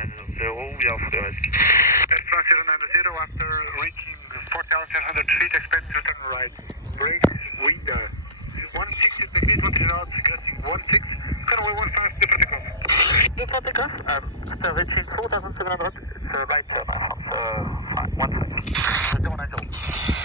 we are fully ready. Air 090, after reaching 4,700 feet, expect to turn right. Brakes, wind, 16 degrees, 1 knot, gusting 16, runway 15, departure takeoff. Departure takeoff, after reaching 4,700, it's right turn, fine, 1 second. 090.